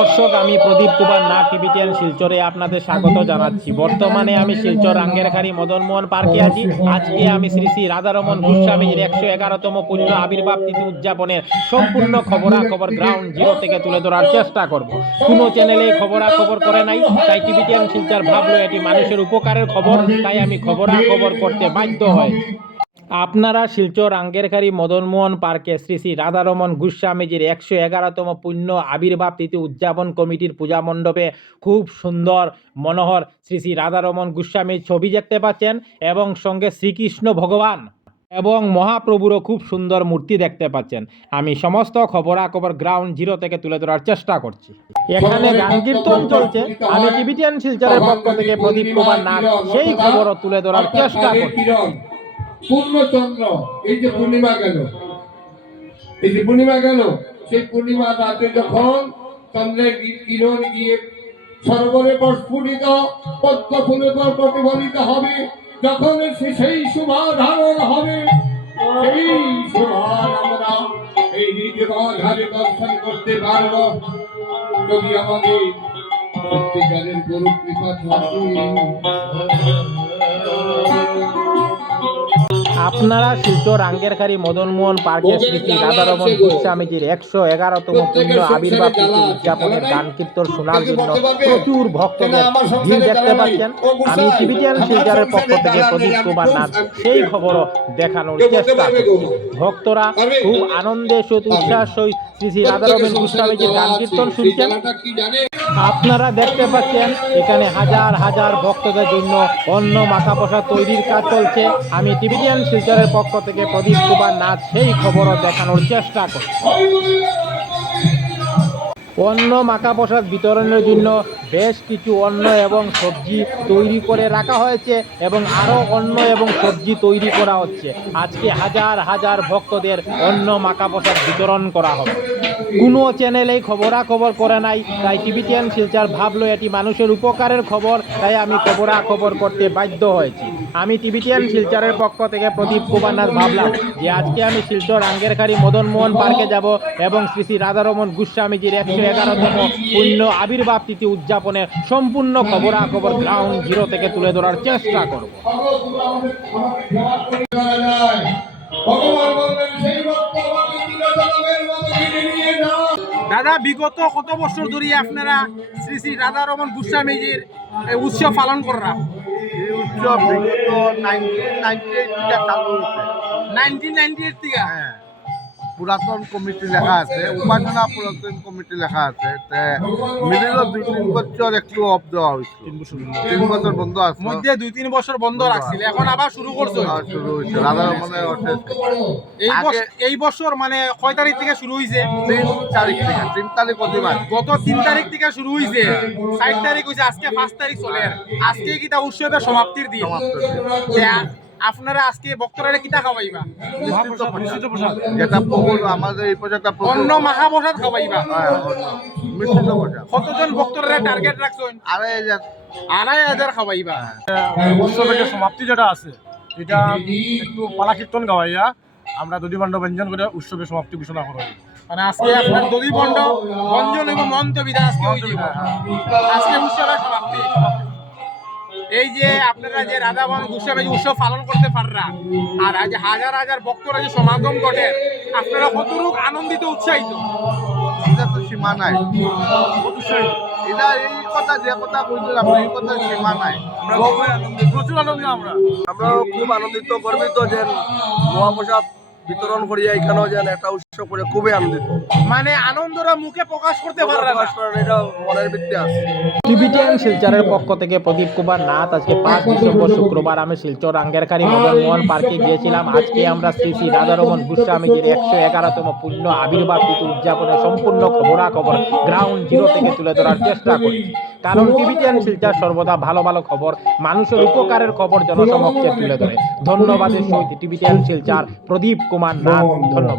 দর্শক, আমি প্রদীপ কুমার, না টিভিটিয়ান শিলচরে আপনাদের স্বাগত জানাচ্ছি। বর্তমানে আমি শিলচর আঙ্গেরখারি মদনমোহন পার্কে আছি। আজকে আমি শ্রী শ্রী রাধারমন গোস্বামীর একশো এগারোতম পুণ্য আবির্ভাব তিথি উদযাপনের সম্পূর্ণ খবরাখবর গ্রাউন্ড জিরো থেকে তুলে ধরার চেষ্টা করব। কোনো চ্যানেলে খবরাখবর করে নাই, তাই টিভিটিয়ান শিলচর ভাবলো এটি মানুষের উপকারের খবর, তাই আমি খবরাখবর করতে বাধ্য হয় আপনারা শিলচর আঙ্গেরখারি মদনমোহন পার্কে শ্রী শ্রী রাধারমন গোস্বামীজির একশো এগারোতম পুণ্য আবির্ভাব তিথি উদযাপন কমিটির পূজা মণ্ডপে খুব সুন্দর মনোহর শ্রী শ্রী রাধারমন গোস্বামীর ছবি দেখতে পাচ্ছেন এবং সঙ্গে শ্রীকৃষ্ণ ভগবান এবং মহাপ্রভুরও খুব সুন্দর মূর্তি দেখতে পাচ্ছেন। আমি সমস্ত খবরাখবর গ্রাউন্ড জিরো থেকে তুলে ধরার চেষ্টা করছি। এখানে গান কীর্তন চলছে। আমি টিভিটিয়ান শিলচরের পক্ষ থেকে প্রদীপ কুমার নাথ সেই খবরও তুলে ধরার চেষ্টা করছি। পূর্ণচন্দ্র, এই যে পূর্ণিমা গেল। এই যে পূর্ণিমা গেল, সেই পূর্ণিমা রাতে যখন চন্দ্রের কিরণ গিয়ে সরোবরে প্রস্ফুটিত, পদ্ম ফুলের পর প্রতিফলিত হবে, যখন সে- সেই শোভা ধারণ হবে, সেই শোভার আমরা এই নির্বাধারে দর্শন করতে পারব। যদি আমাদের সত্যিকারের কৃপা আপনারা শিলচর আঙ্গেরখারি মদনমোহন পার্কে শ্রী রাধারমন গোস্বামীজির একশো এগারোতম পুণ্য আবির্ভাব তিথি উদযাপনের গান কীর্তন শোনার জন্য প্রচুর ভক্তদের ভিড় দেখতে পাচ্ছেন। আমি টিভিটিয়ান শিলচরের পক্ষ থেকে প্রদীপ কুমার নাথ সেই খবরও দেখানোর চেষ্টা করছি। ভক্তরা খুব আনন্দে সহিত উৎসাহ সহিত শ্রী শ্রী রাধারমন গোস্বামীজির গান কীর্তন শুনছেন। আপনারা দেখতে পাচ্ছেন এখানে হাজার হাজার ভক্তদের জন্য অন্য মাখা প্রসাদ তৈরির কাজ চলছে। আমি টিভিটিয়ান শিলচরের পক্ষ থেকে প্রদীপ কুমার নাথ সেই খবরও দেখানোর চেষ্টা করে অন্ন, মাখা প্রসাদ বিতরণের জন্য বেশ কিছু অন্য এবং সবজি তৈরি করে রাখা হয়েছে এবং আরও অন্য এবং সবজি তৈরি করা হচ্ছে। আজকে হাজার হাজার ভক্তদের অন্য মাখা প্রসাদ বিতরণ করা হবে। কোনো চ্যানেলেই খবরাখবর করে নাই। তাই টিভিটিয়ান শিলচার ভাবলো এটি মানুষের উপকারের খবর, তাই আমি খবরাখবর করতে বাধ্য হয়েছি। আমি টিভিটিয়ান শিলচরের পক্ষ থেকে প্রদীপ কুমার ভাবলাম যে আজকে আমি শিলচর আঙ্গেরখারি মদনমোহন পার্কে যাব এবং শ্রী শ্রী রাধারমন গোস্বামীজির একশো এগারোতম পুণ্য আবির্ভাব তিথি উদযাপনের সম্পূর্ণ খবরাখবর গ্রাউন্ড জিরো থেকে তুলে ধরার চেষ্টা করব। দাদা বিগত কত বছর ধরে আপনারা শ্রী শ্রী রাধারমন গোস্বামীজির এই উৎসব পালন করা এই উৎসব বিগত নাইনটিন নাইনটি এইট থেকে চালু হয়েছে। নাইনটিন নাইনটি এইট থেকে? হ্যাঁ। পুরাতন কমিটি লেখা আছে উপাসনা পুরাতন কমিটি লেখা আছে তে মিডিল দুই তিন বছর একটু অফ দেওয়া হয়েছে তিন বছর বন্ধ আছে। মধ্যে দুই তিন বছর বন্ধ রাখছিল এখন আবার শুরু করছ। শুরু হয়েছে রাধা মানে এই বছর এই বছর মানে কয় তারিখ থেকে শুরু হয়েছে? তিন তারিখ থেকে তিন তারিখ প্রতিবার গত তিন তারিখ থেকে শুরু হয়েছে। ষাট তারিখ হয়েছে আজকে পাঁচ তারিখ চলে। আজকে কিতা উৎসবের সমাপ্তির দিন? সমাপ্ত তে আপনারা আজকে বক্তরা কিতা খাওয়াইবা যেটা আমাদের এই অন্ন মহাপ্রসাদ খাওয়াইবা? হ্যাঁ, মিশ্রিত পর্যন্ত কতজন বক্তরা টার্গেট রাখছেন? আড়াই হাজার। আড়াই হাজার খাওয়াইবা। উৎসবের সমাপ্তি যেটা আছে এটা একটু পালা কীর্তন গাওয়াইয়া আমরা দধি বাণ্ড ব্যঞ্জন করে উৎসবের সমাপ্তি ঘোষণা করা হয়। মানে আজকে আপনার দধি বন্ড বঞ্জন এবং মন্ত বিধান আজকে হয়ে আজকে উৎসবের সমাপ্তি। এই যে আপনারা যে রাধাবন উৎসবে যে উৎসব পালন করতে পাররা আর আজ হাজার হাজার ভক্তরা যে সমাগম ঘটে আপনারা কতটুক আনন্দিত উৎসাহিত? এটা তো সীমা নাই। এটা এই কথা যে কথা বলছিলাম এই কথা সীমা নাই। প্রচুর আনন্দ আমরা। আমরাও খুব আনন্দিত গর্বিত যে মহাপ্রসাদ বিতরণ করিয়া এখানেও যেন একটা উৎসব করে খুবই আনন্দিত। মানে আনন্দরা মুখে প্রকাশ করতে পাররা না। প্রকাশ এটা মনের ভিত্তি আছে। টিভিটিয়ান শিলচরের পক্ষ থেকে প্রদীপ কুমার নাথ আজকে পাঁচ ডিসেম্বর শুক্রবার আমি শিলচর মদনমোহন পার্কে গিয়েছিলাম। আজকে আমরা শ্রী শ্রী রাধারমন গোস্বামীজির একশো এগারোতম পুণ্য আবির্ভাব তিথি উদযাপনের সম্পূর্ণ খবরাখবর গ্রাউন্ড জিরো থেকে তুলে ধরার চেষ্টা করি কারণ টিভিটিয়ান শিলচর সর্বদা ভালো ভালো খবর মানুষের উপকারের খবর জনসমক্ষে তুলে ধরে। ধন্যবাদের সহিত টিভিটিয়ান শিলচর প্রদীপ কুমার নাথ। ধন্যবাদ।